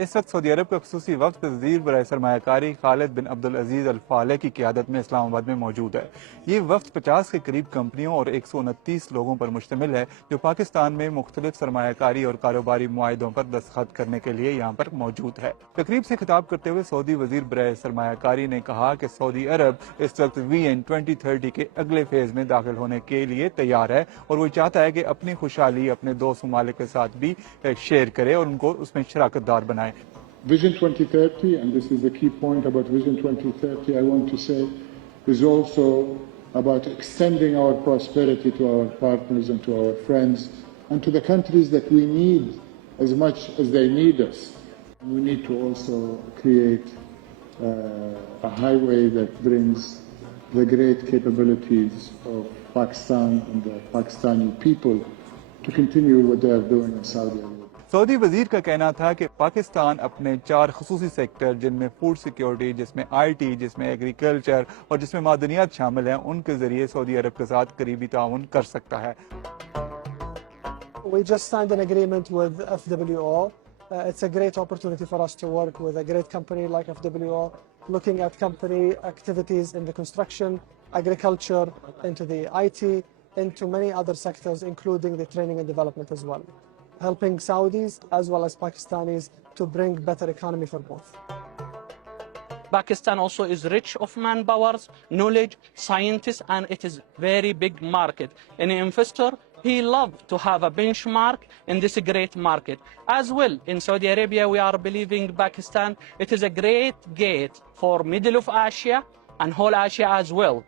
इस वक्त सऊदी अरब का खुसूसी वक्त वज़ीर बराए सरमायाकारी खालिद बिन अब्दुल अजीज़ अल फाले की क़ियादत में इस्लामाबाद में मौजूद है। ये वक्त 50 के करीब कंपनियों और 129 लोगों पर मुश्तमिल है जो पाकिस्तान में मुख्तलिफ सरमायाकारी और कारोबारी मुआहिदों पर दस्तखत करने के लिए यहाँ पर मौजूद है। तकरीब से खिताब करते हुए सऊदी वज़ीर बराए सरमायाकारी ने कहा कि सऊदी अरब इस वक्त VN 2030 के अगले फेज में दाखिल होने के लिए तैयार है और वो चाहता है कि अपनी खुशहाली अपने दोस्त ममालिक के साथ भी शेयर करे और उनको उसमें शराकतदार बनाए। Vision 2030, and this is the key point about Vision 2030, I want to say, is also about extending our prosperity to our partners and to our friends and to the countries that we need as much as they need us. We need to also create a highway that brings the great capabilities of Pakistan and the Pakistani people to continue what they are doing in Saudi Arabia. Saudi वजीर का कहना था कि पाकिस्तान अपने 4 खुसूसी sector जिनमें food security, जिसमें IT, जिसमें agriculture और जिसमें मादनियात शामिल हैं, उनके जरिए सऊदी अरब के साथ करीबी ताउन कर सकता है। We just signed an agreement with FWO. It's a great opportunity for us to work with a great company like FWO, looking at company activities in the construction, agriculture, into the IT, into many other sectors, including the training and development as well, helping Saudis as well as Pakistanis to bring better economy for both. Pakistan also is rich of manpowers, knowledge, scientists, and it is very big market. Any investor, he love to have a benchmark in this great market. As well, in Saudi Arabia, we are believing Pakistan, it is a great gate for middle of Asia and whole Asia as well.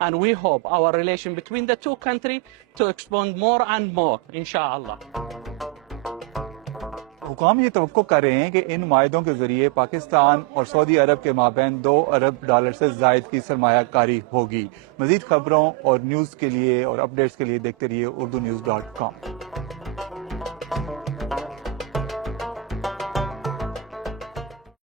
And we hope our relation between the two countries to expand more and more, inshallah. हुकाम ये तवक्को कर रहे हैं कि इन माहिदों के जरिए पाकिस्तान और Saudi अरब के माबैन $2 अरब से जायद की सरमायाकारी होगी। मजीद खबरों और न्यूज़ के लिए और अपडेट्स के लिए देखते रहिए urdunews.com।